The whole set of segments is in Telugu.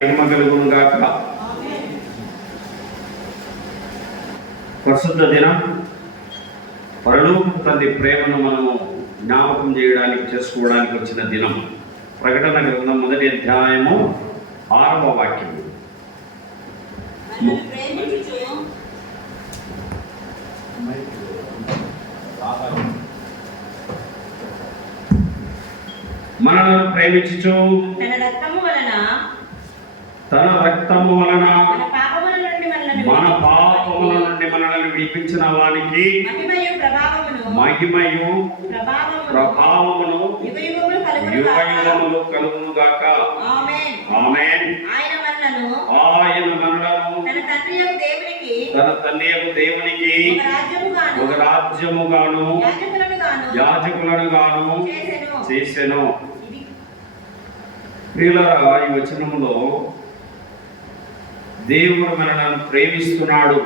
కలుగునుగాక. పరిశుద్ధ దినం, పరలోక తండ్రి ప్రేమను మనము జ్ఞాపకం చేసుకోవడానికి వచ్చిన దినం. ప్రకటన గ్రంథం 1వ అధ్యాయము 6వ వాక్యము. మనలను ప్రేమించుచు తన రక్తము వలన మన పాపముల నుండి మనల్ని విడిపించిన వానికి మహిమయు ప్రభావమును యుగయుగములు కలుగునుగాక. ఆమేన్. ఆయన మనలను తన తండ్రియగు దేవునికి ఒక రాజ్యముగాను యాజకులను గాను చేసెను. ప్రియులారా, ఈ వచనములో దేవుడు మనలను ప్రేమిస్తున్నాడు.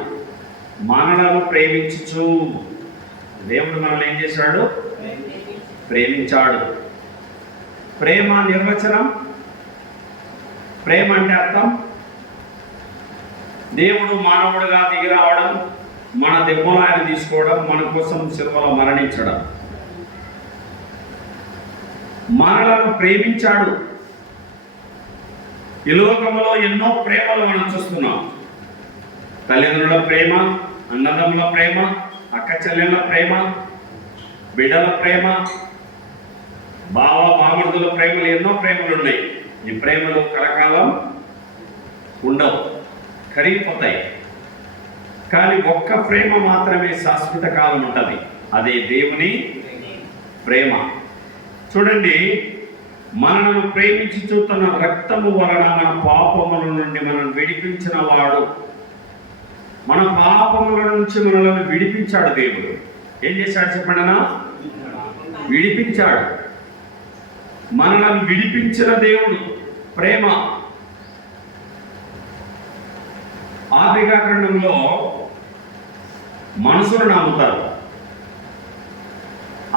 మనలను ప్రేమించుచు దేవుడు మనల్ని ఏం చేశాడు? ప్రేమించాడు. ప్రేమ నిర్వచనం, ప్రేమ అంటే అర్థం దేవుడు మానవుడిగా దిగి రావడం, మన దెబ్బలు ఆయన తీసుకోవడం, మన కోసం శిలువలో మరణించడం. మనలను ప్రేమించాడు. ఈ లోకంలో ఎన్నో ప్రేమలు మనం చూస్తున్నాం. తల్లిదండ్రుల ప్రేమ, అన్నదమ్ముల ప్రేమ, అక్క చెల్లెళ్ళ ప్రేమ, బిడ్డల ప్రేమ, బావ బామర్దుల ప్రేమలు, ఎన్నో ప్రేమలు ఉన్నాయి. ఈ ప్రేమలు కలకాలం ఉండవు, కరిగిపోతాయి. కానీ ఒక్క ప్రేమ మాత్రమే శాశ్వత కాలం ఉంటుంది. అదే దేవుని ప్రేమ. చూడండి, మనను ప్రేమించుచు తన రక్తము వలన మన పాపముల నుండి మనం విడిపించిన వాడు. మన పాపముల నుంచి మనల్ని విడిపించాడు దేవుడు. ఏం చేశాడు చెప్పండినా? విడిపించాడు. మనల్ని విడిపించిన దేవుడు ప్రేమ. ఆఫ్రికా ఖండంలో మనుషులను అమ్ముతారు.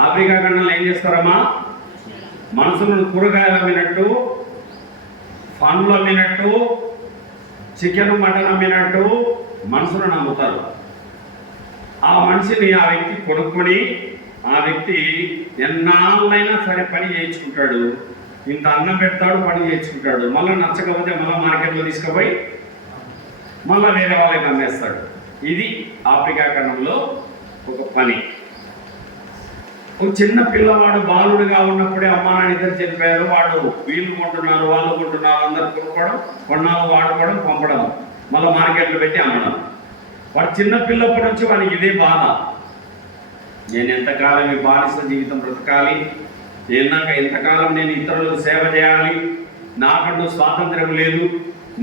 ఆఫ్రికా ఖండంలో ఏం చేస్తారమ్మా? మనుషులను కూరగాయలు అమ్మినట్టు, పండ్లు అమ్మినట్టు, చికెన్ మటన్ అమ్మినట్టు మనుషులను అమ్ముతారు. ఆ మనిషిని ఆ వ్యక్తి కొనుక్కొని ఆ వ్యక్తి ఎన్నాళ్ళైనా సరే పని చేయించుకుంటాడు. ఇంత అన్నం పెడతాడు, పని చేయించుకుంటాడు. మళ్ళీ నచ్చకపోతే మళ్ళీ మార్కెట్లో తీసుకుపోయి మళ్ళీ వేరే వాళ్ళకి అమ్మేస్తాడు. ఇది ఆఫ్రికా ఖండంలో ఒక పని. ఒక చిన్న పిల్లవాడు బాలుడిగా ఉన్నప్పుడే అమ్మా నాన్న ఇద్దరు చనిపోయారు. వాడు వీళ్ళు కొంటున్నారు, వాళ్ళు కొంటున్నారు, అందరు కొనుక్కోవడం, కొన్నాళ్ళు వాడుకోవడం, పంపడం, మళ్ళీ మార్కెట్లో పెట్టి అమ్మడం. వాడు చిన్న పిల్లప్పటి నుంచి వాడికి ఇదే బాధ. నేను ఎంతకాలం ఈ బానిస జీవితం బ్రతకాలి, ఎంతకాలం నేను ఇతరులకు సేవ చేయాలి, నాకంటూ స్వాతంత్ర్యం లేదు,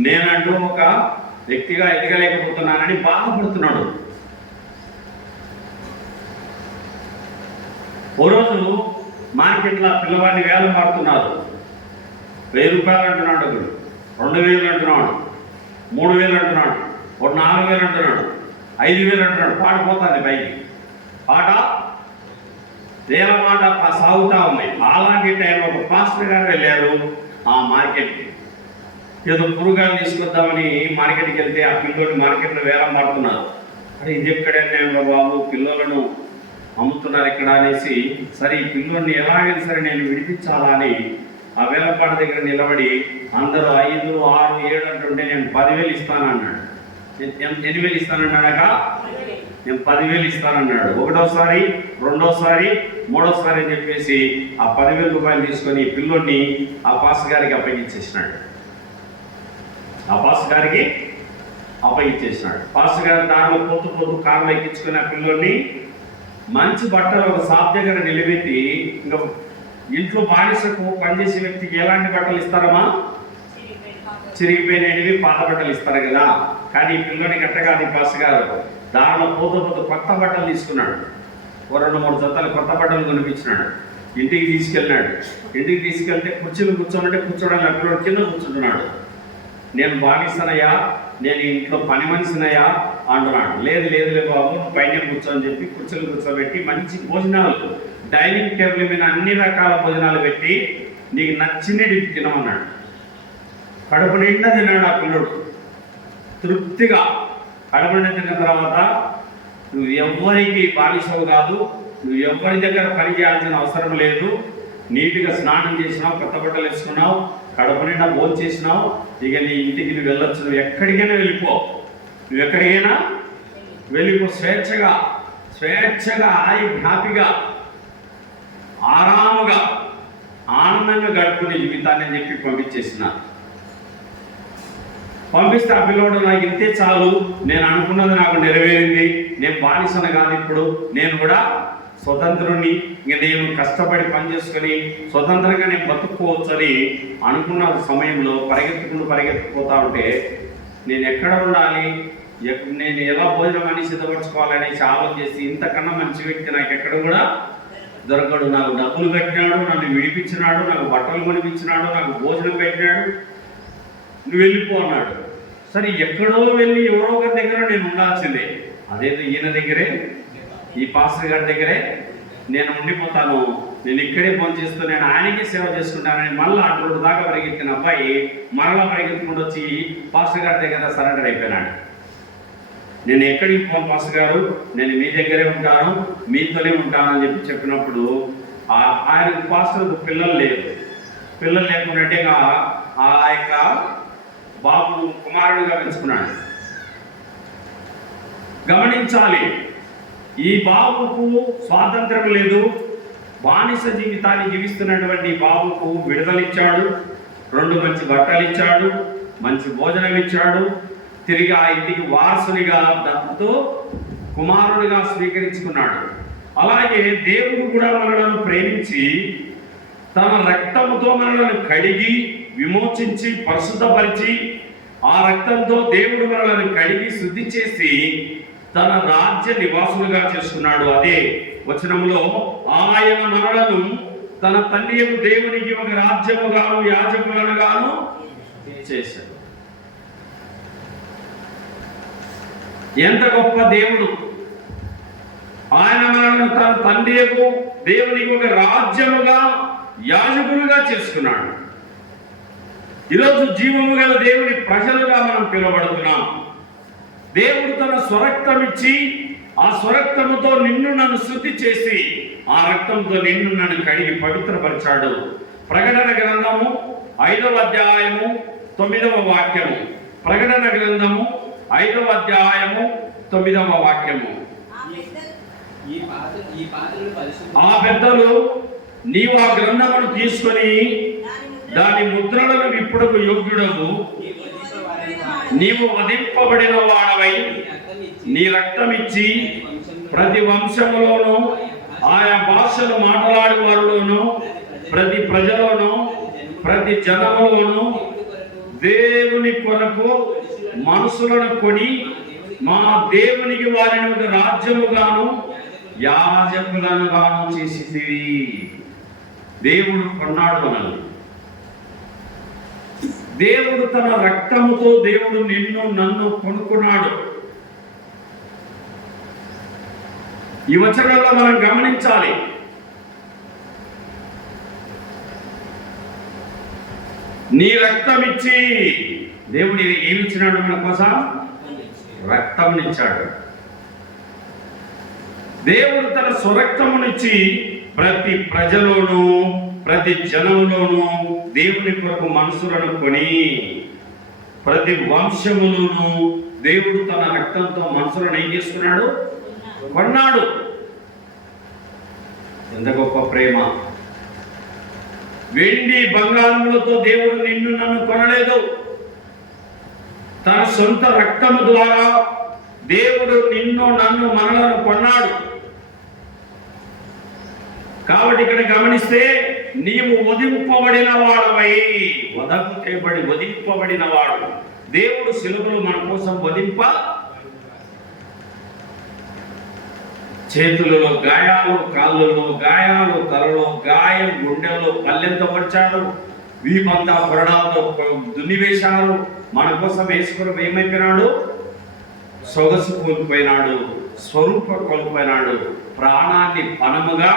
నేనంటూ ఒక వ్యక్తిగా ఎదగలేకపోతున్నానని బాధపడుతున్నాడు. ఓ రోజు మార్కెట్లో పిల్లవాడిని వేలం పడుతున్నారు. 1000 రూపాయలు అంటున్నాడు, ఒకడు 2000 అంటున్నాడు, 3000 అంటున్నాడు, ఒక 4000 అంటున్నాడు, 5000 అంటున్నాడు. పాడిపోతుంది పైకి. పాట వేల మాట సాగుతూ ఉన్నాయి. అలాంటి టైంలో ఒక పాస్టర్ గారు వెళ్ళారు ఆ మార్కెట్కి. ఏదో కూరగాయలు తీసుకొద్దామని మార్కెట్కి వెళ్తే ఆ పిల్లోని మార్కెట్లో వేలం పడుతున్నారు. అరే, ఇది ఎక్కడైనా బాబు, పిల్లలను అమ్ముతున్నారు ఇక్కడ అనేసి, సరే ఈ పిల్లోని ఎలాగైనా సరే నేను విడిపించాలా అని ఆ వేలపాట దగ్గర నిలబడి అందరూ 5, 6, 7 అంటుంటే నేను 10,000 ఇస్తానన్నాడు. 8,000 ఇస్తానన్నాడక, నేను 10,000 ఇస్తానన్నాడు. ఒకటోసారి, రెండోసారి, మూడోసారి అని చెప్పేసి ఆ 10,000 రూపాయలు తీసుకొని పిల్లోని ఆ పాస్ గారికి అప్పగించేసినాడు. పాస్ గారు దారిలో పోతూ కారులో ఎక్కించుకుని ఆ పిల్లోని మంచి బట్టలు ఒక షాప్ దగ్గర నిలబెట్టి, ఇంకా ఇంట్లో బానిసకు పనిచేసే వ్యక్తికి ఎలాంటి బట్టలు ఇస్తారమ్మా? చిరిగిపోయినవి పాత బట్టలు ఇస్తారు కదా. కానీ ఈ పిల్లోని గట్టగా అది పాస్ గారు దారిలో పోతూ కొత్త బట్టలు తీసుకున్నాడు. 2-3 జతలు కొత్త బట్టలు కొనిపించినాడు. ఇంటికి తీసుకెళ్ళినాడు. ఇంటికి తీసుకెళ్తే కుర్చీలు కూర్చోనంటే కూర్చోడానికి ఆ పిల్లోడు కింద కూర్చుంటున్నాడు. నేను బానిసనయ్యా, నేను ఇంట్లో పని మనిషినయ్యా అంటున్నాడు. లేదు బాబు, పైన కూర్చోని చెప్పి కుర్చీలు కూర్చోబెట్టి మంచి భోజనాలు, డైనింగ్ టేబుల్ మీద అన్ని రకాల భోజనాలు పెట్టి నీకు నచ్చినవి తినమన్నాడు. కడుపు నిండా తిన్నాడు ఆ పిల్లడు తృప్తిగా. కడుపు నిండా తిన్న తర్వాత నువ్వు ఎవ్వరికి బానిసవు కాదు, నువ్వు ఎవరి దగ్గర పని చేయాల్సిన అవసరం లేదు, నీట్గా స్నానం చేసినావు, కొత్త బట్టలు వేసుకున్నావు, కడుపు నిండా భోజనం చేసినావు, ఇక నీ ఇంటికి నువ్వు వెళ్ళొచ్చు, నువ్వు ఎక్కడికైనా వెళ్ళిపో, నువ్వు ఎక్కడికైనా వెళ్ళిపో, స్వేచ్ఛగా హ్యాపీగా ఆరాముగా ఆనందంగా గడుపుకునే జీవితాన్ని అని చెప్పి పంపించేసినారు. పంపిస్తే ఆ పిల్లవాడు నాకు ఇంతే చాలు, నేను అనుకున్నది నాకు నెరవేరింది, నేను బానిసను కాదు, ఇప్పుడు నేను కూడా స్వతంత్రుణ్ణి, ఇంక నేను కష్టపడి పనిచేసుకొని స్వతంత్రంగా నేను బతుక్కోవచ్చు అని అనుకున్న సమయంలో పరిగెత్తుకుపోతా ఉంటే నేను ఎక్కడ ఉండాలి, నేను ఎలా భోజనం అని సిద్ధపరచుకోవాలనేసి ఆలోచన చేసి ఇంతకన్నా మంచి వ్యక్తి నాకు ఎక్కడ కూడా దొరకడు. నాకు డబ్బులు కట్టినాడు, నన్ను విడిపించినాడు, నాకు బట్టలు కొనిపించినాడు, నాకు భోజనం పెట్టినాడు, నువ్వు వెళ్ళిపో అన్నాడు. సరే ఎక్కడో వెళ్ళి ఎవరో ఒకరి దగ్గర నేను ఉండాల్సిందే, అదేదో ఈయన దగ్గరే, ఈ పాస్టర్ గారి దగ్గరే నేను ఉండిపోతాను, నేను ఇక్కడే పని చేస్తూ నేను ఆయనకే సేవ చేసుకుంటానని మళ్ళీ అటు దాకా పరిగెత్తిన అబ్బాయి మరలా పరిగెత్తుకుంటూ వచ్చి పాస్టర్ గారి దగ్గర సరెండర్ అయిపోయినాడు. నేను ఎక్కడికి పోను పాస్టర్ గారు, నేను మీ దగ్గరే ఉంటాను, మీతోనే ఉంటాను అని చెప్పినప్పుడు ఆయనకు పాస్టర్కు పిల్లలు లేకుంటే ఆ యొక్క బాబును కుమారుడిగా పెంచుకున్నాడు. గమనించాలి, ఈ బాబుకు స్వాతంత్రం లేదు, బానిస జీవితాన్ని జీవిస్తున్నటువంటి బాబుకు విడుదలిచ్చాడు, 2 మంచి బట్టలు ఇచ్చాడు, మంచి భోజనం ఇచ్చాడు, తిరిగి ఆ ఇంటికి వారసునిగా దత్తుతో కుమారునిగా స్వీకరించుకున్నాడు. అలాగే దేవుడు కూడా మనలను ప్రేమించి తన రక్తముతో మనలను కడిగి విమోచించి పరిశుద్ధపరిచి ఆ రక్తంతో దేవుడు మనలను కడిగి శుద్ధి చేసి తన రాజ్య నివాసులుగా చేసుకున్నాడు. అదే వచనంలో ఆయన మనలను తన తండ్రి దేవునికి ఒక రాజ్యముగాను యాజకులను గాను చేశాడు. ఎంత గొప్ప దేవుడు! ఆయన మనలను తన తండ్రి దేవునికి ఒక రాజ్యముగా యాజకులుగా చేసుకున్నాడు. ఈరోజు జీవము గల దేవుని ప్రజలుగా మనం పిలువబడుతున్నాం. దేవుడు తన స్వరక్తం ఇచ్చి ఆ స్వరక్తముతో నిన్ను నన్ను శుద్ధి చేసి ఆ రక్తంతో నిన్ను నన్ను కడిగి పవిత్రపరిచాడు. ప్రకటన గ్రంథము 5వ అధ్యాయము 9వ వాక్యము. ప్రకటన గ్రంథము 5వ అధ్యాయము 9వ వాక్యము. ఆ పెద్దలు నీవు ఆ గ్రంథమును తీసుకొని దాని ముద్రలను విప్పుటకు యోగ్యుడవు, నీవు వధింపబడిన వాడవై నీ రక్తమిచ్చి ప్రతి వంశములోను ఆయా భాషలు మాట్లాడే వారిలోను ప్రతి ప్రజలోను ప్రతి జనములోను దేవుని కొరకు మనుషులను కొని మా దేవునికి వారిని ఒక రాజ్యముగాను యాజకులను గాను చేసితివి. దేవుడు కొన్నాడు మనల్ని. దేవుడు తన రక్తముతో దేవుడు నిన్ను నన్ను కొనుక్కున్నాడు. ఈ వచనంలో మనం గమనించాలి. నీ రక్తం ఇచ్చి దేవుడు ఏమి ఇచ్చినాడు మన కోసం? రక్తమునిచ్చాడు. దేవుడు తన స్వరక్తమునిచ్చి ప్రతి ప్రజలోను ప్రతి జనంలోను దేవుని కొరకు మనుషులను కొని ప్రతి వంశములోను దేవుడు తన రక్తంతో మనుషులను ఏం చేసుకున్నాడు? కొన్నాడు. ఎంత గొప్ప ప్రేమ! వెండి బంగారములతో దేవుడు నిన్ను నన్ను కొనలేదు. తన సొంత రక్తము ద్వారా దేవుడు నిన్ను నన్ను మనలను కొన్నాడు. కాబట్టి ఇక్కడ గమనిస్తే నీవు వధింపబడిన వాడవై, వధింపబడిన వాడు. దేవుడు శిలువలో మన కోసం చేతులలో గాయాలు, కాళ్ళలో గాయాలు, తలలో గాయం, గుండెల్లో కళ్ళెంత పడిచాడు, వీపంతా కొరడాలతో దున్నివేశారు. మన కోసం వేసుకుని ఏమైపోయినాడు? సొగసు కోల్పోయినాడు, స్వరూప కోల్పోయినాడు, ప్రాణాన్ని పణముగా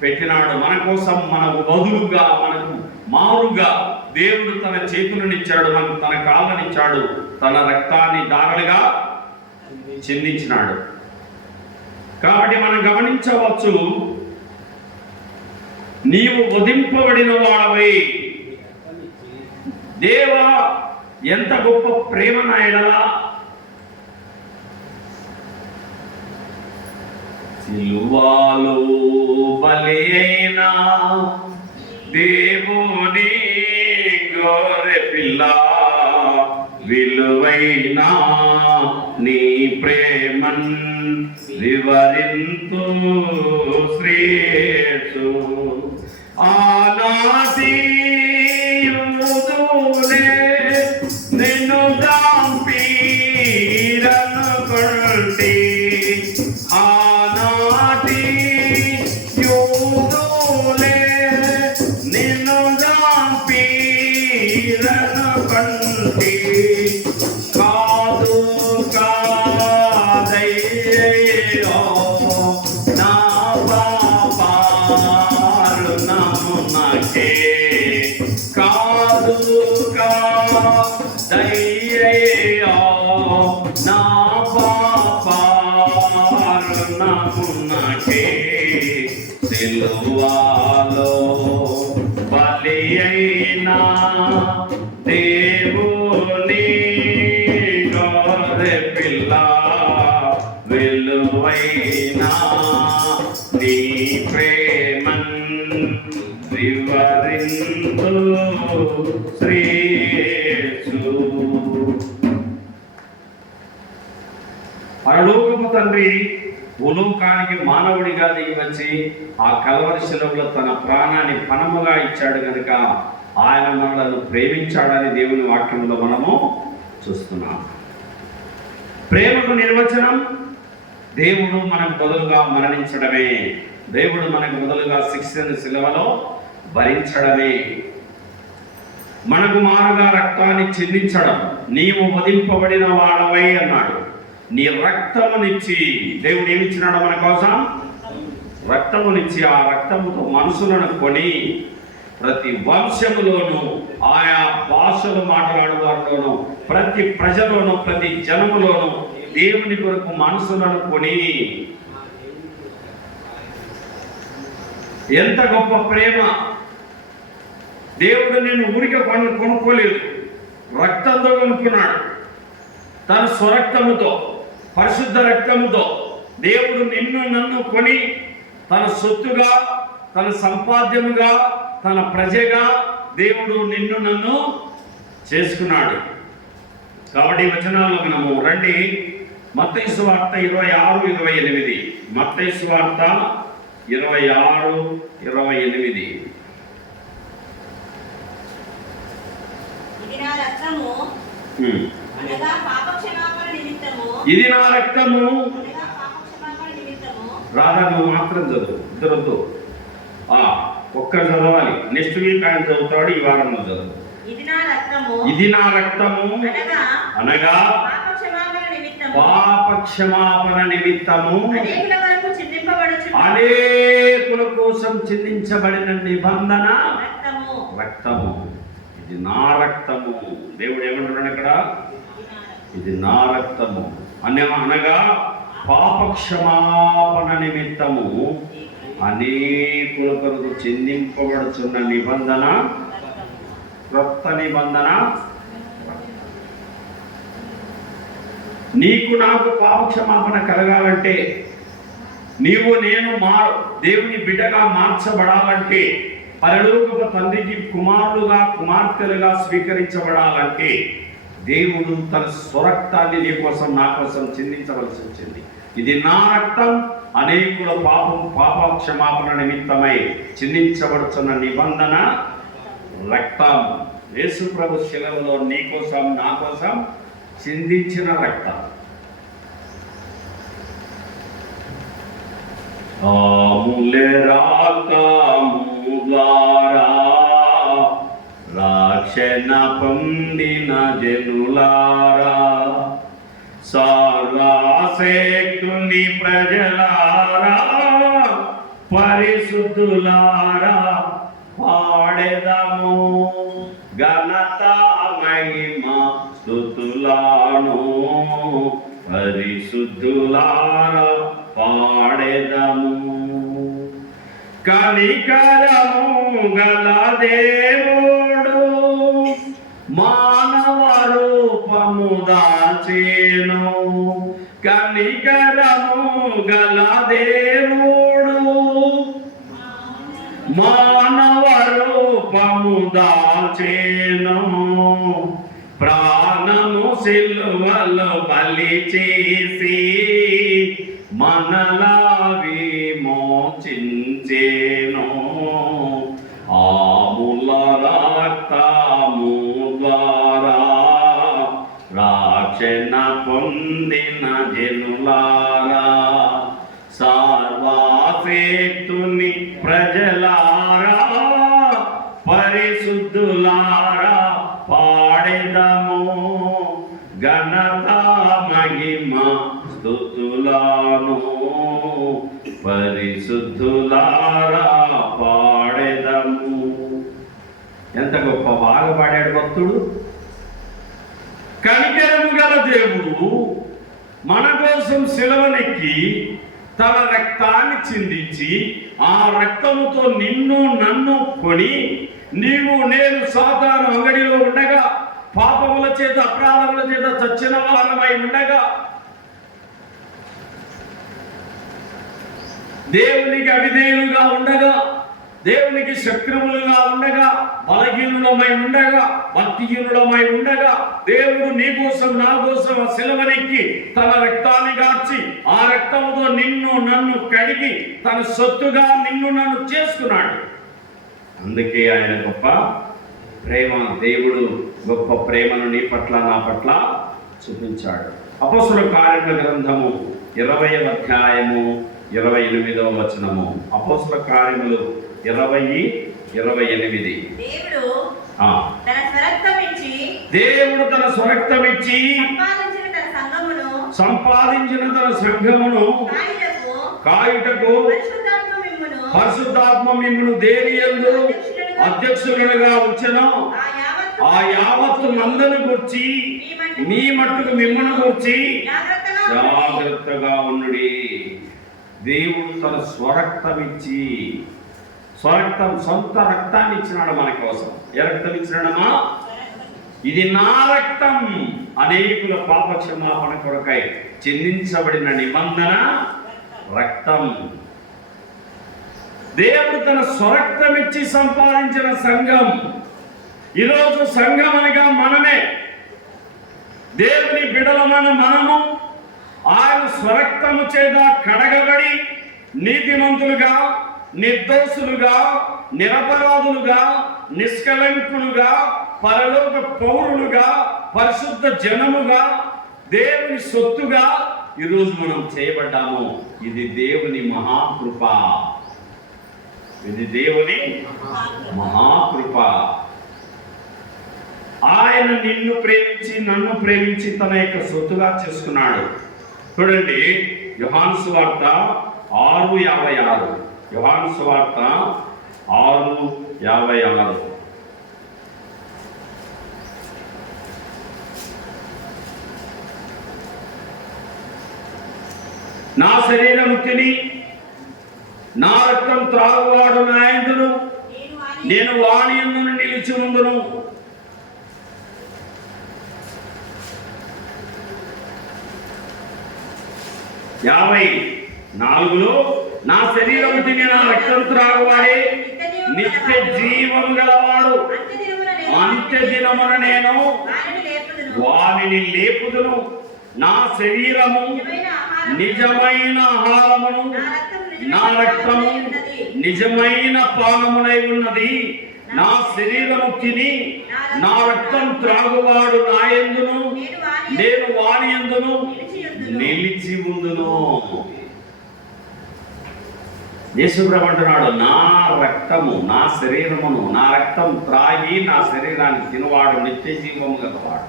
పెట్టినాడు. మన కోసం మనకు బదులుగా, మనకు మారుగా దేవుడు తన చేతులనిచ్చాడు, మనకు తన కాళ్ళనిచ్చాడు, తన రక్తాన్ని దారులుగా చిందించినాడు. కాబట్టి మనం గమనించవచ్చు, నీవు వధింపబడిన వాడవై. దేవా, ఎంత గొప్ప ప్రేమ నా ఎడల! సిలువలో బలైన దేవుని గొర్రె పిల్ల, విలువైన నీ ప్రేమన్ వివరింతు శ్రేయస్సు. ఆనాటి యూదులే నిన్ను చంపిరనుకొంటి, ఆనాటి యూదులే నిన్ను చంపిరనుకొంటి. కాదు కాదయ్యో నా పాపాలు నమునకే, కాదు కాదయ్యో నా పాపాలు నమునకే. సిలువలో బలి అయినా దేవుని గొర్రె పిల్ల, విలువైన నీ ప్రేమన్ వివరింతు శ్రేయస్సు. పరలోకపు తండ్రి భూలోకానికి మానవుడిగా దిగి వచ్చి ఆ కల్వరి శిలువలో తన ప్రాణాన్ని పణముగా ఇచ్చాడు కనుక ఆయన మనలను ప్రేమించాడని దేవుని వాక్యంలో మనము చూస్తున్నాం. ప్రేమకు నిర్వచనం దేవుడు మనకు బదులుగా మరణించడమే, దేవుడు మనకు బదులుగా శిక్షను శిలువలో భరించడమే, మనకు మారుగా రక్తాన్ని చిందించడం. నీవు వధింపబడిన వాడవై అన్నాడు. నీ రక్తమునిచ్చి, దేవుడు ఏమిచ్చినాడు మన కోసం? రక్తమునిచ్చి, ఆ రక్తముతో మనుషులను కొని ప్రతి వంశములోను, ఆయా భాషలు మాట్లాడు వారిలోను, ప్రతి ప్రజలోను, ప్రతి జనములోను దేవుని కొరకు మనసులను కొని. ఎంత గొప్ప ప్రేమ! దేవుడు నిన్ను ఊరికే కొనుక్కోలేదు, రక్తంతో కొనుక్కున్నాడు. తన స్వరక్తముతో, పరిశుద్ధ రక్తముతో దేవుడు నిన్ను నన్ను కొని తన సొత్తుగా, తన సంపాద్యముగా, తన ప్రజగా దేవుడు నిన్ను నన్ను చేసుకున్నాడు. కాబట్టి వచనాల్లో మనము రండి. మత్తయి సువార్త 26:28. మత్తయి సువార్త 26:28. ఇది నా రక్తము, రాధా నువ్వు మాత్రం చదువు, ఇద్దరొద్దు. ఒక్కరు చదవాలి. నెక్స్ట్ వీక్ ఆయన చదువుతాడు, ఈ వారంలో చదువు. ఇది నా రక్తము అనగా పాప క్షమాపణ నిమిత్తము అనేకుల కోసం చిందించబడిన నిబంధన రక్తము. ఇది నా రక్తము. దేవుడు ఏమంటున్నాడు ఇక్కడ? ఇది నా రక్తము అనగా పాప క్షమాపణ నిమిత్తము అనేకుల కొరకు చిందింపబడుచున్న నిబంధన, క్రొత్త నిబంధన. నీకు నాకు పాప క్షమాపణ కలగాలంటే, నీవు నేను దేవుని బిడ్డగా మార్చబడాలంటే, పరలోకపు తండ్రికి కుమారులుగా కుమార్తెలుగా స్వీకరించబడాలంటే దేవుడు తన స్వరక్తాన్ని నీ కోసం నా కోసం చిందించవలసి వచ్చింది. ఇది నా రక్తం, అనేకుల పాప క్షమాపణ నిమిత్తమై చిందించబడుతున్న నిబంధన రక్తం. యేసు ప్రభు శిలువలో నీ కోసం నా కోసం చిందించిన రక్తం. అమూల్య రక్తము ద్వారా రక్షణ పొందిన జనులారా, సర్వశక్తుని ప్రజలారా, పరిశుద్ధులారా పాడెదము. ఘనత మహిమ స్తుతులను పరిశుద్ధులారా పాడెదము. కనికరము గల దేవుడు మానవ రూపము దాచెను. కనికరము గల దేవుడు మానవ రూపము దాచెను. ప్రాణము సిలువలో బలి చేసి మనలా విమోచించెను. ఆముల రక్తము ద్వారా రక్షణ పొందిన జనులారా, సర్వశక్తుని ప్రజలారా, పరిశుద్ధులారా పాడెదము. ఘనత మహిమ స్తుతులను పరిశుద్ధులారా పాడెదము. ఎంత గొప్ప బాగా పాడాడు భక్తుడు. కనికరము గల దేవుడు మన కోసం శిలువనెక్కి తన రక్తాన్ని చిందించి ఆ రక్తముతో నిన్ను నన్ను కొని నీవు నేను సాతాను అంగడిలో ఉండగా, పాపముల చేత అపరాధముల చేత చచ్చిన వారమై ఉండగా, దేవునికి అవిధేయులుగా ఉండగా, దేవునికి శత్రువులుగా ఉండగా, బలహీనులమై ఉండగా, భక్తిహీనులమై ఉండగా, దేవుడు నీ కోసం నా కోసం ఆ శిలువనెక్కి తన రక్తాన్ని గార్చి ఆ రక్తముతో నిన్ను నన్ను కడిగి తన సొత్తుగా నిన్ను నన్ను చేసుకున్నాడు. అందుకే ఆయన గొప్ప ప్రేమ. దేవుడు గొప్ప ప్రేమను నీ పట్ల నా పట్ల చూపించాడు. అపోస్తలుల కార్యముల గ్రంథము 20వ అధ్యాయము 28వ వచనము. అపోస్తలుల కార్యములు 20:28. దేవుడు తన స్వరక్తమిచ్చి సంపాదించిన తన సంఘమును కాయుటకు పరిశుద్ధాత్మ మిమ్మును దేని యందు అధ్యక్షులుగా ఉంచెను. ఆ యావత్తు మందను గుర్చి మీ మట్టుకు మిమ్మును గుర్చి జాగ్రత్తగా ఉండుడి. దేవుడు తన స్వరక్తమిచ్చి, సొంత రక్తాన్ని ఇచ్చినాడు మన కోసం. ఏ రక్తం ఇచ్చినాడమ్మా? ఇది నా రక్తం, అనేకుల పాప క్షమాపణ కొరకై చెందించబడిన నిబంధన రక్తం. దేవుడు తన స్వరక్తమిచ్చి సంపాదించిన సంఘం. ఈరోజు సంఘం అనగా మనమే, దేవుని బిడలమైన మనము. ఆయన స్వరక్తము చేత కడగబడి నీతిమంతులుగా, నిర్దోషులుగా, నిరపరాధులుగా, నిష్కలంకులుగా, పరలోక పౌరులుగా, పరిశుద్ధ జనముగా, దేవుని సొత్తుగా ఈరోజు మనం చేయబడ్డాము. ఇది దేవుని మహాకృప. ఇది దేవుని మహాకృప. ఆయన నిన్ను ప్రేమించి నన్ను ప్రేమించి తన యొక్క సొత్తుగా చేసుకున్నాడు. చూడండి, యోహాను సువార్త 6:56. యోహాను సువార్త 6:56. నా శరీరము తిని నా రక్తం త్రాగువాడు నాయందును, నేను వాని యందు నిలిచి ఉందును. యాభై 4లో నా శరీరము తిని నా రక్తం త్రాగువాడే నిత్య జీవము గలవాడు, అంత్య దినమున నేను వానిని లేపుదును. నా శరీరము నిజమైన ఆహారమును, నా రక్తము నిజమైన పానమునై ఉన్నది. నా శరీరము తిని నా రక్తం త్రాగువాడు నా యందును, నేను వాని యందును నిలిచి ఉందును. యేసుప్రభు అంటున్నాడు, నా రక్తము, నా శరీరమును, నా రక్తం త్రాగి నా శరీరాన్ని తినవాడు నిత్య జీవము గలవాడు.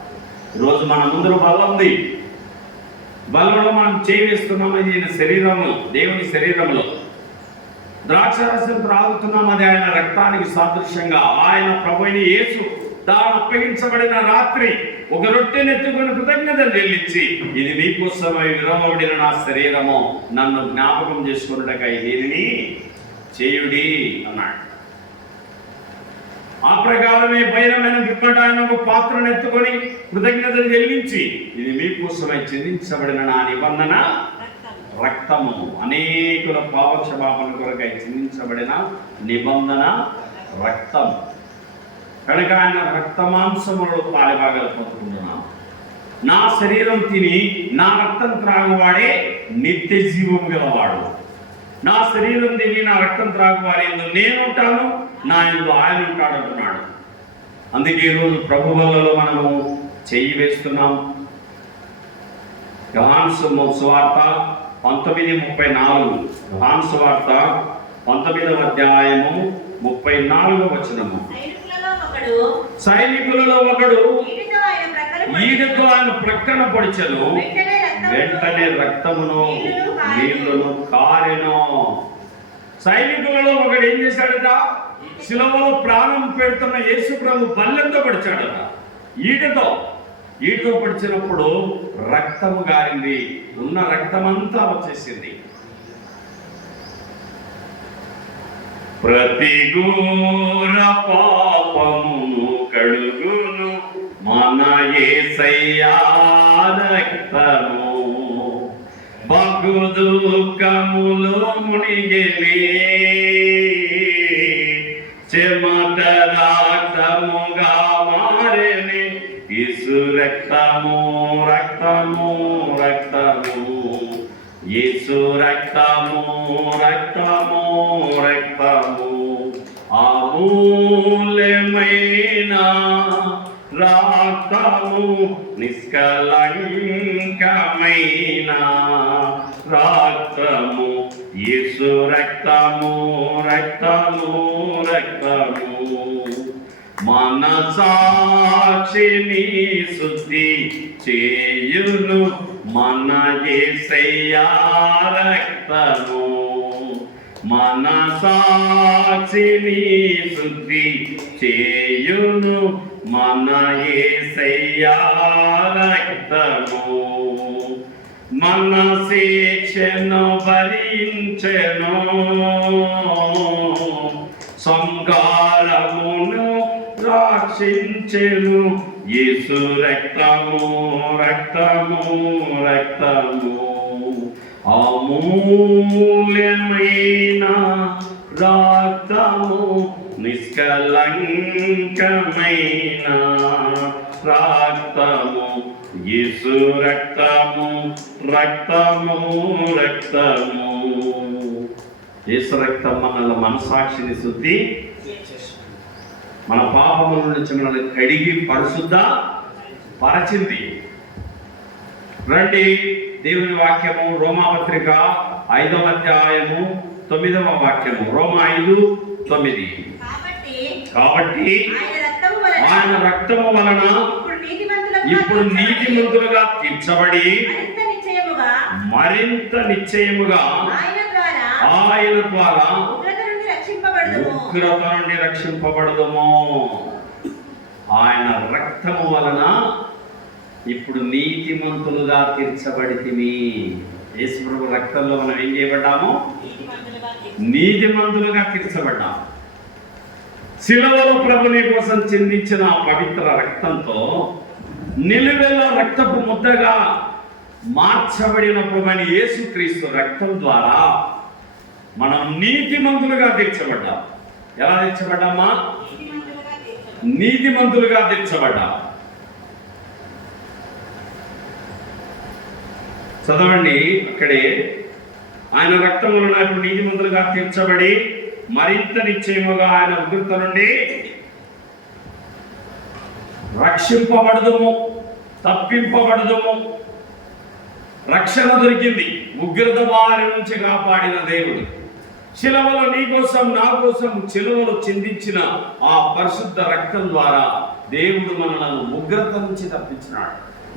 ఈరోజు మన ముందు బల్ల ఉంది. బలలో మనం చేయిస్తున్నాం. ఇది శరీరము, దేవుని శరీరంలో ద్రాక్షరసం త్రాగుతున్నాం. అది ఆయన రక్తానికి సాదృశ్యంగా. ఆయన ప్రభువైన యేసు తాను అప్పగించబడిన రాత్రి ఒక రొట్టెనెత్తుకొని కృతజ్ఞతలు చెల్లించి, ఇది మీకోసమై విరవబడిన నా శరీరము, నన్ను జ్ఞాపకం చేసుకున్నటకై దీనిని చేయుడి అన్నాడు. ఆ ప్రకారమే బైరమైన పిమ్మట ఆయన ఒక పాత్రను ఎత్తుకొని కృతజ్ఞతలు చెల్లించి, ఇది మీకోసమై చెల్లించబడిన నా నిబంధన రక్తము, అనేకుల పాపక్షమాపణ కొరకై చెల్లించబడిన నిబంధన రక్తం కనుక ఆయన రక్తమాంసములలో పాలిభాగాలు పొందుకుంటున్నాను. నా శరీరం తిని నా రక్తం త్రాగువాడే నిత్య జీవం గలవాడు. నా శరీరం తిని నా రక్తం త్రాగువాడు ఎందు నేను ఉంటాను, నా ఎందు ఆయన ఉంటాడు అంటున్నాడు. అందుకే ఈరోజు ప్రభు వల్లలో మనము చెయ్యి వేస్తున్నాం. యోహాను సువార్త 19:34, యోహాను సువార్త 19వ అధ్యాయము 34వ వచనము. సైనికులలో ఒకడు ఈటతో ఆయన ప్రక్కన పొడిచెను, వెంటనే రక్తమును నీళ్లను కారెను. సైనికులలో ఒకడు ఏం చేశాడట? శిలువలో ప్రాణం పెడుతున్న యేసు ప్రభు బల్లెంతో పడిచాడట. ఈటతో పడిచినప్పుడు రక్తము గారింది, ఉన్న రక్తమంతా వచ్చేసింది. ప్రతి ఘోర పాపమును కడుగును మన యేసయ్యా రక్తము, బహు దుఃఖములో మునిగిని చెమట రక్తముగా మారెని యేసు రక్తము, రక్తము, రక్తము, యేసు రక్తము, రక్తము, రక్తము, అమూల్యమైన రక్తము, నిష్కలంకమైన రక్తము, యేసు రక్తము, రక్తము, రక్తము, మన సాక్షిని శుద్ధి చేయును మన యేసయ్యా రక్తము, మన సాక్షిని శుద్ధి చేయును మన యేసయ్యా రక్తము, మన శిక్షను భరించెను, సంకారమును రక్షించెను యేసు రక్తము, రక్తము, రక్తము, అమూల్యమైన రక్తము, నిష్కలంకమైన రక్తము, యేసు రక్తము, రక్తము, రక్తము. యేసు రక్తం మనల్ని మనసాక్షిని శుద్ధి, మన పాపముల నుంచి మనల్ని కడిగి పరిశుద్ధ పరచింది. రండి దేవుని వాక్యము రోమాపత్రిక 5వ అధ్యాయము 9వ వాక్యము. రోమా 5:9. కాబట్టి ఆయన రక్తము వలన ఇప్పుడు నీతిమంతులుగా తీర్చబడి మరింత నిశ్చయముగా ఆయన ద్వారా ఉగ్రత నుండి రక్షింపబడదుము. ఆయన రక్తము వలన ఇప్పుడు నీతిమంతులుగా తీర్చబడితిమి. యేసు ప్రభు రక్తంలో మనం ఏం చేయబడ్డాము? నీతిమంతులుగా తీర్చబడ్డాము. శిలువలో ప్రభు నీ కోసం చిందించిన పవిత్ర రక్తంతో నిలువెల్ల రక్తపు ముద్దగా మార్చబడిన ప్రభువైన యేసుక్రీస్తు రక్తం ద్వారా మనం నీతిమంతులుగా తీర్చబడ్డాం. ఎలా తీర్చబడ్డామా? నీతిమంతులుగా తీర్చబడ్డాం. చదవండి అక్కడే. ఆయన రక్తం వలన ఇప్పుడు నీతిమంతులుగా తీర్చబడి మరింత నిశ్చయముగా ఆయన ఉగ్రత నుండి రక్షింపబడదుము, తప్పింపబడదుము. రక్షణ దొరికింది. ఉగ్రత వారి నుంచి కాపాడిన దేవుడు శిలువలో నీ కోసం నా కోసం శిలువలో చిందించిన ఆ పరిశుద్ధ రక్తం ద్వారా దేవుడు మనలను ఉగ్రత నుంచి తప్పించినాడు,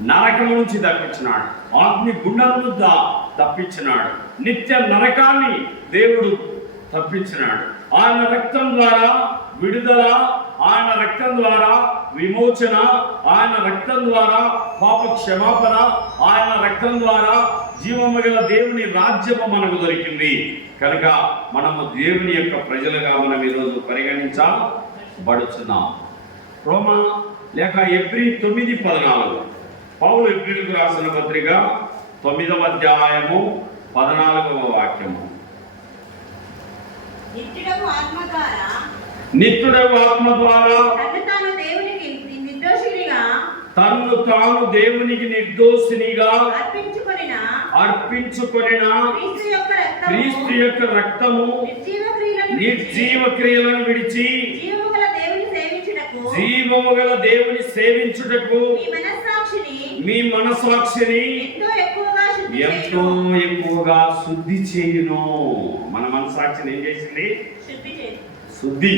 నరకం నుంచి తప్పించినాడు, అగ్ని గుండమును తప్పించినాడు, నిత్య నరకాన్ని దేవుడు తప్పించినాడు. ఆయన రక్తం ద్వారా విడుదల, ఆయన రక్తం ద్వారా విమోచన, ఆయన రక్తం ద్వారా పాప క్షమాపణ, ఆయన రక్తం ద్వారా జీవము గల దేవుని రాజ్యము మనకు దొరికింది. కనుక మనము దేవుని యొక్క ప్రజలుగా మనం ఈరోజు పరిగణించబడుచున్నాం. రోమా లేక ఎబ్రీ 9:14 పౌలు ఎబ్రీలకు రాసిన పత్రిక 9వ అధ్యాయము 14వ వాక్యము. నిత్యుడగు ఆత్మ ద్వారా తన్ను తాను దేవునికి నిర్దోషినిగా అర్పించుకొనిన క్రీస్తు యొక్క రక్తము నిర్జీవ క్రియలను విడిచి జీవము గల దేవుని సేవించుటకు మీ మనస్సాక్షిని ఎంతో ఎక్కువగా శుద్ధి చేయును. మన మనస్సాక్షిని ఏం చేసింది? శుద్ధి.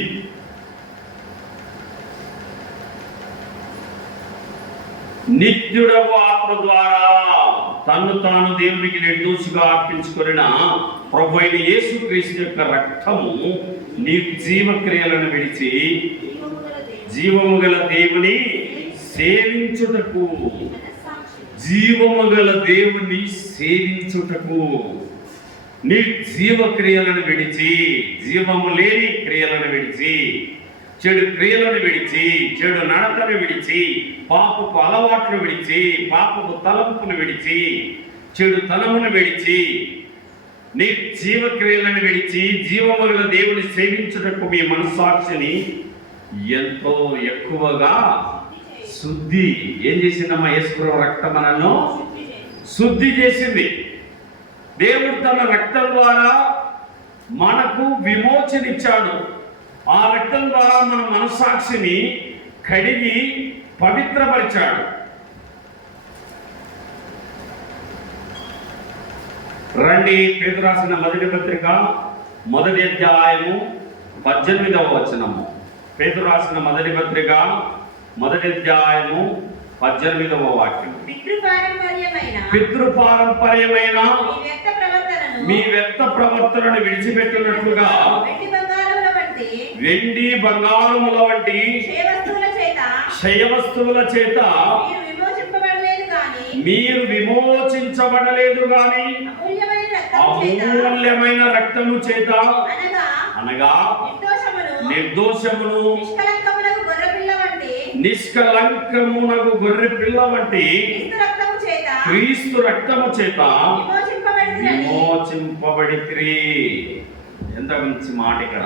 నిత్యుడవు ఆత్మ ద్వారా తన్ను తాను దేవునికి నిర్దోషిగా అర్పించుకొనిన ప్రభువైన యేసుక్రీస్తు యొక్క రక్తము నిర్జీవ క్రియలను విడిచి జీవము గల దేవుని సేవించుటకు, జీవము గల దేవుని సేవించుటకు, నిర్జీవ క్రియలను విడిచి, జీవము లేని క్రియలను విడిచి, చెడు క్రియలను విడిచి, చెడు నడతను విడిచి, పాపపు అలవాట్లు విడిచి, పాపపు తలంపును విడిచి, చెడు తలమును విడిచి, నిర్జీవ క్రియలను విడిచి జీవము గల దేవుని సేవించుటకు మీ మనస్సాక్షిని ఎంతో ఎక్కువగా శుద్ధి ఏం చేసిందమ్మా? యేసుప్రభు రక్తం మనను శుద్ధి చేసింది. దేవుడు తన రక్తం ద్వారా మనకు విమోచనిచ్చాడు. ఆ రక్తం ద్వారా మన మనస్సాక్షిని కడిగి పవిత్రపరిచాడు. రండి, పేతురు రాసిన మొదటి పత్రిక 1వ అధ్యాయము 18వ వచనము. పేతురు రాసిన మొదటి పత్రిక 1వ అధ్యాయము 18వ వాక్యం. పితృపారంపర్యమైన మీ వ్యక్త ప్రవర్తనను విడిచిపెట్టినట్లుగా వెండి బంగారముల వంటి క్షయవస్తువుల చేత మీరు విమోచించబడలేదు గాని అమూల్యమైన రక్తము చేత, అనగా నిర్దోషమును నిష్కలంకమునగు గొర్రె పిల్ల వంటి క్రీస్తు రక్తము చేత విమోచింపబడితిరి. ఎంత మంచి మాట ఇక్కడ!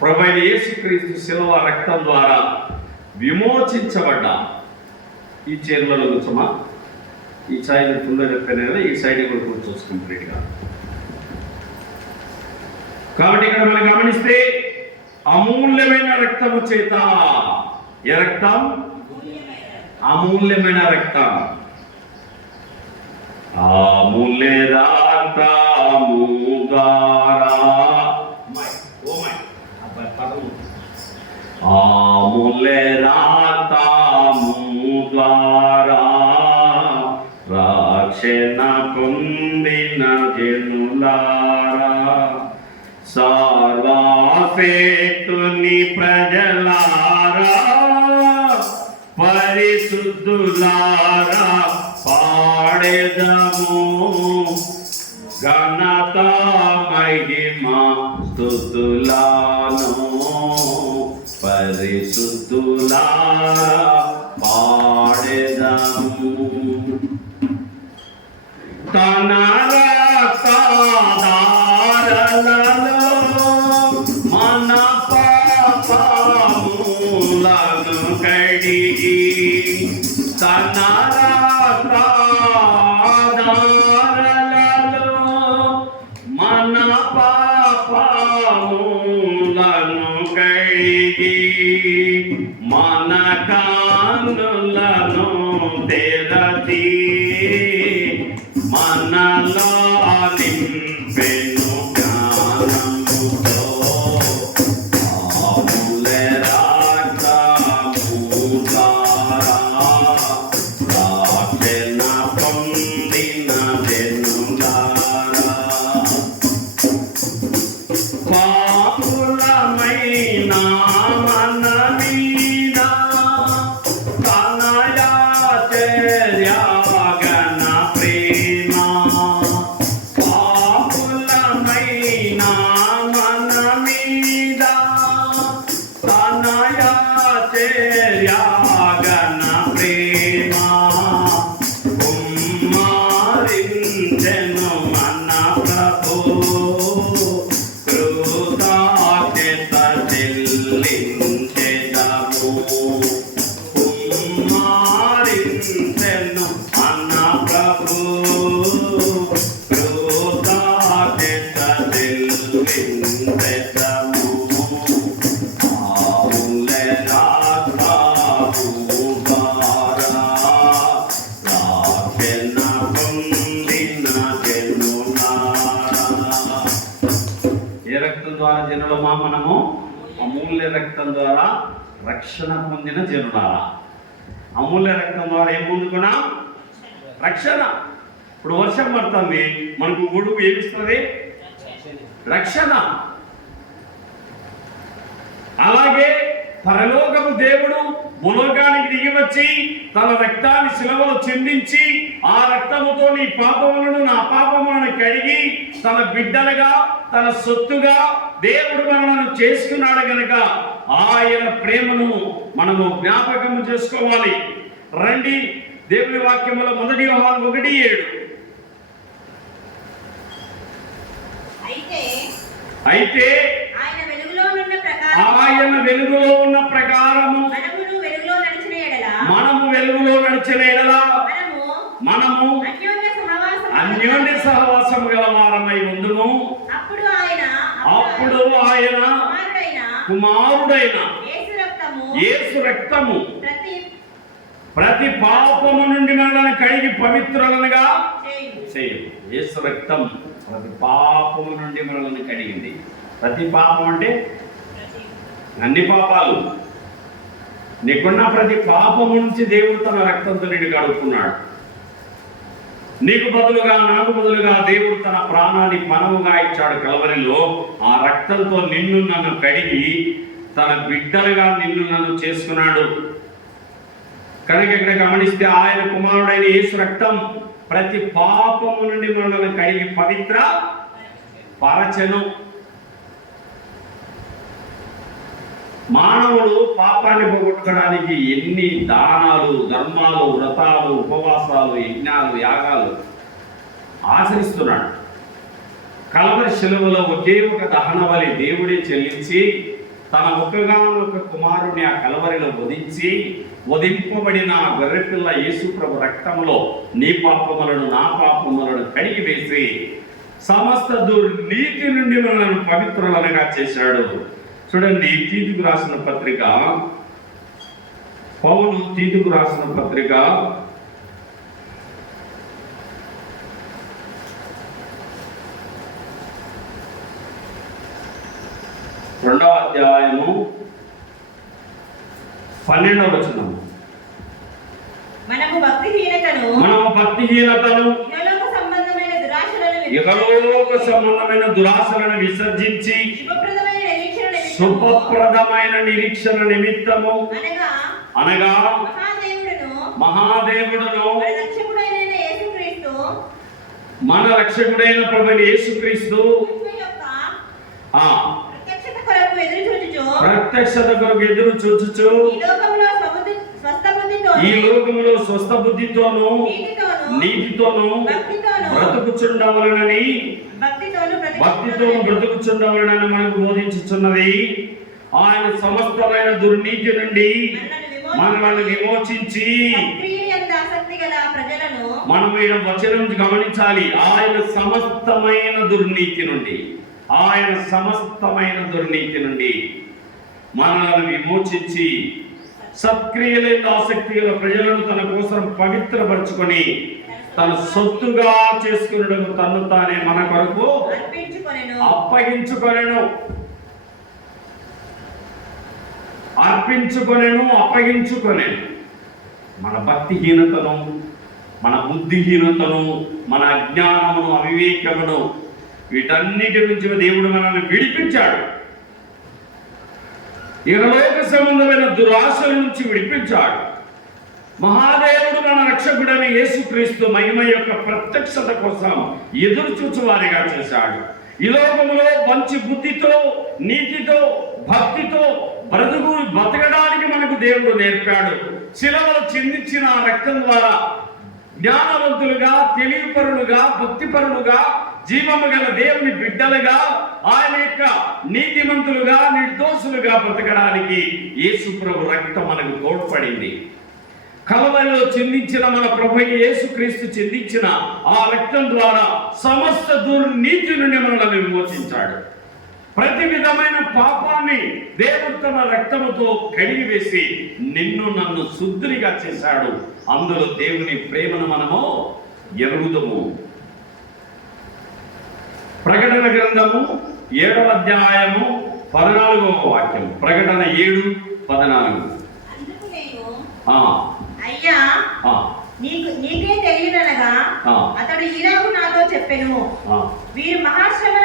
ప్రభువైన యేసుక్రీస్తు శిలువ రక్తం ద్వారా విమోచించబడ్డా. ఈ చైర్లలో కూర్చోమా, ఈ ఛాయ్ ఫుల్గా చెప్పాను కదా, ఈ సైడ్ కూడా కూర్చోవచ్చు కంప్లీట్గా. కాబట్టి ఇక్కడ మనం గమనిస్తే అమూల్యమైన రక్తము చేత, ఏ రక్తం? అమూల్యమైన రక్తం. అమూల్య రక్తము ద్వారా, అమూల్య రక్తము ద్వారా రక్షణ పొందిన జనులారా, సర్వశక్తుని ప్రజలారా, పరిశుద్ధులారా, పాడెదము ఘనత మహిమ స్తుతులను. పరిశుద్ధులారా పాడెదము తన రక్తధారలలో మన పాపములను కడిగి, తన రక్తధారలలో మన పాపములను కడిగి, మన కన్నులను తెరచి మనలో నింపెను జ్ఞానముతో. అమూల్య రక్తము ద్వారా రక్షణ పొందిన జనులారా, పాపులమైన మన మీద చెర్యాగన ప్రేమ పాపులమైన మన మీద తనయ చెర్యాగన ప్రేమ కుమారించెను మన ప్రభు కృతజ్ఞత చెల్లించెదము కుమారించెను మన ప్రభు కృతజ్ఞత చెల్లించెదము ఆవులే రాకావు బారా రాకెన పొందిన జనులారా. ఏ రక్తం ద్వారా జనులమా మనము? అమూల్య రక్తం ద్వారా రక్షణ పొందిన జనులారా. అమూల్య రక్తం ద్వారా ఏం పొందుకున్నాం? రక్షణ. ఇప్పుడు వర్షం పడుతుంది, మనకు గొడుగు ఏమిస్తుంది? రక్షణ. అలాగే పరలోకపు దేవుడు భూలోకానికి దిగి వచ్చి తన రక్తాన్ని శిలువలో చెందించి ఆ రక్తముతో నీ పాపములను నా పాపములను కడిగి తన బిడ్డలుగా తన సొత్తుగా దేవుడు మనలను చేసుకున్నాడు గనుక ఆయన ప్రేమను మనము జ్ఞాపకము చేసుకోవాలి. రండి దేవుని వాక్యములో 1 యోహాను 1:7. అయితే ఆయన వెలుగులో ఉన్న ప్రకారము మనము వెలుగులో నడిచిన ఎడల మనము అన్యోన్య సహవాసము గల వారమై ఉందుము. అప్పుడు ఆయన కుమారుడైన యేసు రక్తము ప్రతి పాపము నుండి మనల్ని కడిగి పవిత్రులనుగా చేయును. యేసు రక్తం ప్రతి పాపము నుండి మనల్ని కడిగింది. ప్రతి పాపం అంటే అన్ని పాపాలు. నీకున్న ప్రతి పాపము నుంచి దేవుడు తన రక్తంతో నిన్ను కడుక్కున్నాడు. నీకు బదులుగా నాకు బదులుగా దేవుడు తన ప్రాణాన్ని పణముగా ఇచ్చాడు కలవరిలో. ఆ రక్తంతో నిన్ను నన్ను కడిగి తన బిడ్డలుగా నిన్ను నన్ను చేసుకున్నాడు. కనుక ఇక్కడ గమనిస్తే ఆయన కుమారుడైన యేసు రక్తం ప్రతి పాపము నుండి మనల్ని కడిగి పవిత్ర పరచెను. మానవుడు పాపాన్ని పోగొట్టుకోవడానికి ఎన్ని దానాలు, ధర్మాలు, వ్రతాలు, ఉపవాసాలు, యజ్ఞాలు, యాగాలు ఆచరిస్తున్నాడు. కలవరి శిలువలో ఒకే ఒక దహన బలి దేవుడే చెల్లించి తన ఒక్కగానొక్క కుమారుని ఆ కలవరిలో వధింపబడిన గొర్రెపిల్ల యేసు ప్రభు రక్తంలో నీ పాపములను నా పాపములను కడిగి వేసి సమస్త దుర్నీతి నుండి మనల్ని పవిత్రులనుగా చేశాడు. చూడండి, తీతుకు రాసిన పత్రిక, పౌలు తీతుకు రాసిన పత్రిక 2వ అధ్యాయము 12వ వచనం. మనము భక్తిహీనతను ఇహలోక సంబంధమైన దురాశలను విసర్జించి శుభప్రదమైన నిరీక్షణ నిమిత్తము అనగా మహాదేవుడును మన రక్షకుడైన ప్రభువైన యేసుక్రీస్తు ప్రత్యక్షత కొరకు ఎదురు చూచుచు ఈ లోకములో స్వస్థ బుద్ధితోను నీతితోను బ్రతుకుచుండవలనని భక్తితోను బ్రతుకుచుండవలనని మనకు బోధించుచున్నది. ఆయన సమస్తమైన దుర్నీతి నుండి మనల్ని విమోచించి, మనం ఈ వచనం గమనించాలి, ఆయన సమస్తమైన దుర్నీతి నుండి మనల్ని విమోచించి సత్క్రియలేని ఆసక్తి గల ప్రజలను తన కోసం పవిత్రపరచుకొని తన సొత్తుగా చేసుకున్నకు తను తానే మన కొరకు అప్పగించుకొనెను. మన భక్తిహీనతను, మన బుద్ధిహీనతను, మన అజ్ఞానమును, అవివేకమును, వీటన్నిటి నుంచి దేవుడు మనల్ని విడిపించాడు. ఇహలోక సంబంధమైన దురాశల నుంచి విడిపించాడు. మహాదేవుడు మన రక్షకుడైన యేసుక్రీస్తు మహిమ యొక్క ప్రత్యక్షత కోసం ఎదురు చూచువారిగా చేశాడు. ఈ లోకములో మంచి బుద్ధితో, నీతితో, భక్తితో బతకడానికి మనకు దేవుడు నేర్పాడు. శిలవలో చిందించిన రక్తం ద్వారా జ్ఞానవంతులుగా, తెలివిపరులుగా, భక్తిపరులుగా, జీవము గల దేవుని బిడ్డలుగా, ఆయన యొక్క నీతిమంతులుగా, నిర్దోషులుగా బ్రతకడానికి యేసు ప్రభు రక్తం మనకు తోడ్పడింది. కలవరిలో చిందించిన మన ప్రభు యేసుక్రీస్తు చిందించిన ఆ రక్తం ద్వారా సమస్త దుర్నీతి నుండి మనల్ని విమోచించాడు. ప్రతి విధమైన పాపాన్ని దేవుడు తన రక్తముతో కడిగివేసి నిన్ను నన్ను శుద్ధునిగా చేశాడు. అందులో దేవుని ప్రేమను మనము ఎరుగుదము. ప్రకటన గ్రంథము 7వ అధ్యాయము 14వ వాక్యం. ప్రకటన 7:14. అందుకు నేను, ఆ అయ్యా, నీకే తెలియననగా అతడు ఈలాగు నాతో చెప్పెను, వీరు మహాశ్రమల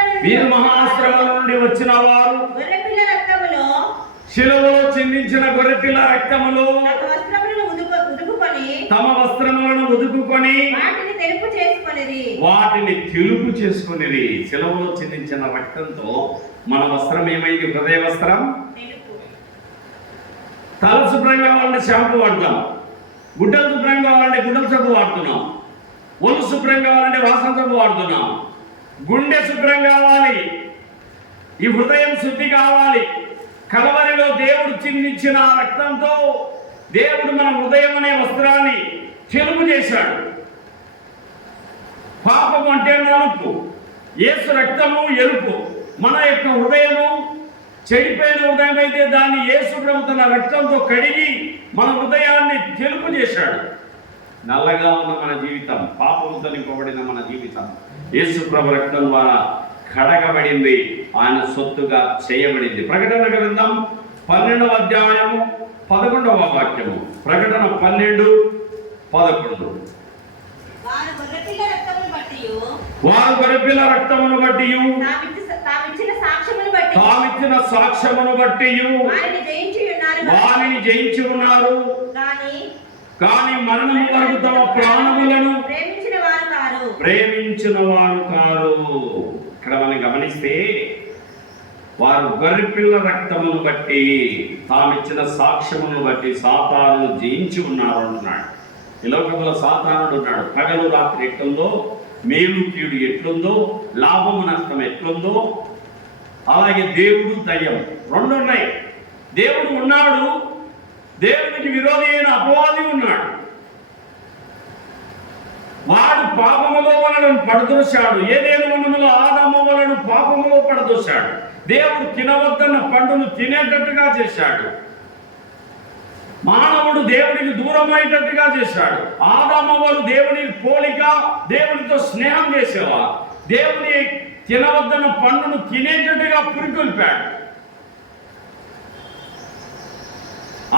నుండి వచ్చిన వారు గొర్రెపిల్ల రక్తములో, శిలువలో చిందించిన గొర్రెపిల్ల రక్తములో తమ వస్త్రములను ఉదుకుకొని వాటిని తెలుపు చేసుకొనిరి. శిలువలో చిందించిన రక్తంతో మన వస్త్రం ఏమైంది? హృదయ వస్త్రం. తల శుభ్రంగా వాళ్ళని షాంపూ వాడతాం, గుడ్డలు శుభ్రంగా వాళ్ళని గుడ్డల సబ్బు వాడుతున్నాం, ఒళ్ళు శుభ్రంగా వాళ్ళని వాసన సబ్బు వాడుతున్నాం. గుండె శుభ్రం కావాలి, ఈ హృదయం శుద్ధి కావాలి. కలవరిలో దేవుడు చిందించిన రక్తంతో దేవుడు మన హృదయం అనే వస్త్రాన్ని తెలుపు చేశాడు. పాపము అంటే నలుపు, యేసు రక్తము ఎరుపు. మన యొక్క హృదయము చెడిపోయిన హృదయం అయితే దాన్ని యేసు ప్రభు తన రక్తంతో కడిగి మన హృదయాన్ని తెలుపు చేశాడు. నల్లగా ఉన్న మన జీవితం, పాపముతో నింపబడిన మన జీవితం యేసు ప్రభు రక్తం ద్వారా కడగబడింది, ఆయన సొత్తుగా చేయబడింది. ప్రకటన గ్రంథం 12వ అధ్యాయము 11వ వాక్యము. ప్రకటన 12:11. వారు గొర్రెపిల్ల రక్తమును బట్టి తామిచ్చిన సాక్ష్యమును బట్టి వారిని జయించి ఉన్నారు, కానీ మరణము వరకు తమ ప్రాణములను ప్రేమించిన వారు కారు. ఇక్కడ మనం గమనిస్తే వారు గొర్రెపిల్ల రక్తమును బట్టి తామిచ్చిన సాక్ష్యమును బట్టి సాతానును జయించి ఉన్నారు అంటున్నాడు. ఈ లోకంలో సాతానుడు ఉన్నాడు. పగలు రాత్రి ఎట్లుందో, మేలు కీడు ఎట్లుందో, లాభము నష్టం ఎట్లుందో, అలాగే దేవుడు దయ్యం రెండు ఉన్నాయి. దేవుడు ఉన్నాడు, దేవునికి విరోధి అయిన అపవాది ఉన్నాడు. వాడు పాపములో మనలను పడదోశాడు. ఏదేను వనములో ఆదాము వలను పాపములో పడదోశాడు. దేవుడు తినవద్దన్న పండును తినేటట్టుగా చేశాడు. మానవుడు దేవుడికి దూరమయ్యేటట్టుగా చేశాడు. ఆదామవ్వలు దేవుని పోలిక, దేవునితో స్నేహం చేసేవారు. దేవుని తినవద్దన్న పండును తినేటట్టుగా పురికొల్పాడు.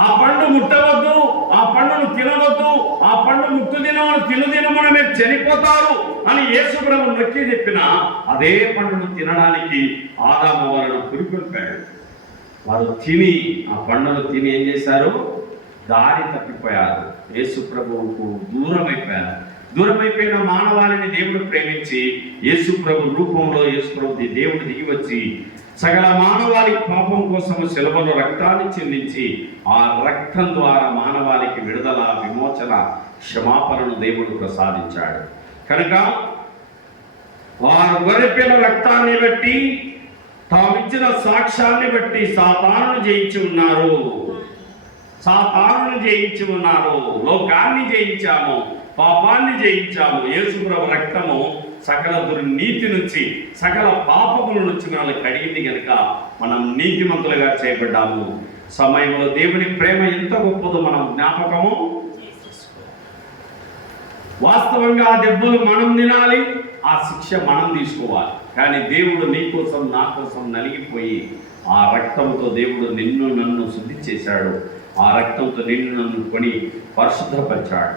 ఆ పండు ముట్టవద్దు, ఆ పండును తినవద్దు, ఆ పండు ముట్టు దినమును తినుదినమున మీరు చనిపోతారు అని యేసు ప్రభు నొక్కి చెప్పిన అదే పండును తినడానికి ఆదామవ్వలను పురికొల్పాడు. వారు తిని ఆ పండును తిని ఏం చేశారు? దారి తప్పిపోయారు, యేసు ప్రభువుకు దూరమైపోయారు. దూరమైపోయిన మానవాళిని దేవుడు ప్రేమించి యేసు ప్రభు రూపంలో యేసు ప్రభు దేవుడు దిగి వచ్చి సకల మానవాళి పాపం కోసం శిలువలో రక్తాన్ని చిందించి ఆ రక్తం ద్వారా మానవాళికి విడుదల, విమోచన, క్షమాపణను దేవుడు ప్రసాదించాడు. కనుక వారు గొర్రెపిల్ల రక్తాన్ని బట్టి తామిచ్చిన సాక్ష్యాన్ని బట్టి సాతానును జయించి ఉన్నారు. సాతానును జయించి ఉన్నారు. లోకాన్ని జయించాము, పాపాన్ని జయించాము. యేసు ప్రభు రక్తము సకల దుర్నీతి నుంచి, సకల పాపముల నుంచి మనల్ని కడిగింది కనుక మనం నీతిమంతులుగా చేయబడ్డాము. సమయంలో దేవుని ప్రేమ ఎంత గొప్పదో మనం జ్ఞాపకము. వాస్తవంగా ఆ దెబ్బలు మనం తినాలి, ఆ శిక్ష మనం తీసుకోవాలి. కానీ దేవుడు నీ కోసం నా కోసం నలిగిపోయి ఆ రక్తంతో దేవుడు నిన్ను నన్ను శుద్ధి చేశాడు. ఆ రక్తంతో నిన్ను నన్ను కొని పరిశుద్ధపరిచాడు.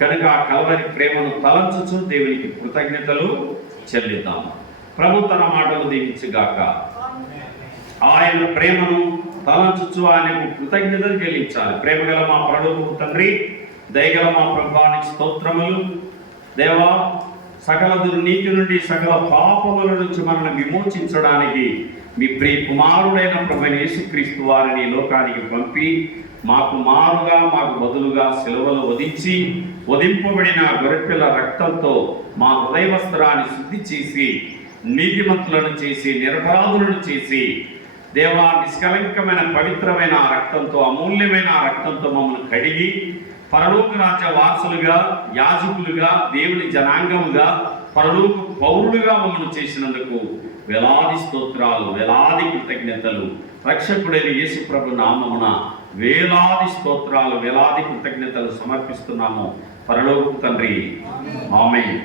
కనుక ఆ కలవరి ప్రేమను తలంచుచు దేవునికి కృతజ్ఞతలు చెల్లిద్దాం. ప్రభు తన మాటలు దీవించుగాక. ఆయన ప్రేమను తలంచుచు ఆయనకు కృతజ్ఞతలు చెల్లించాలి. ప్రేమ గల మా పరలోకపు తండ్రి, దయగల మా ప్రభువానికి స్తోత్రములు. దేవా, సకల దుర్నీతి నుండి సకల పాపముల నుంచి మనల్ని విమోచించడానికి మీ ప్రియ కుమారుడైన ప్రభువైన యేసుక్రీస్తు వారిని లోకానికి పంపి మాకు మారుగా మాకు బదులుగా సిలువలో వధింపబడిన గొర్రెపిల్ల రక్తంతో మా హృదయ వస్త్రాన్ని శుద్ధి చేసి నీతిమంతులను చేసి నిరపరాధులను చేసి దేవా, నిష్కలంకమైన పవిత్రమైన ఆ రక్తంతో, అమూల్యమైన ఆ రక్తంతో మమ్మల్ని కడిగి పరలోక రాజ్య వారసులుగా, యాజకులుగా, దేవుని జనాంగముగా, పరలోక పౌరులుగా మమ్మల్ని చేసినందుకు వేలాది స్తోత్రాలు, వేలాది కృతజ్ఞతలు. రక్షకుడైన యేసు ప్రభు నామమున వేలాది స్తోత్రాలు, వేలాది కృతజ్ఞతలు సమర్పిస్తున్నాము పరలోక తండ్రి. ఆమేన్.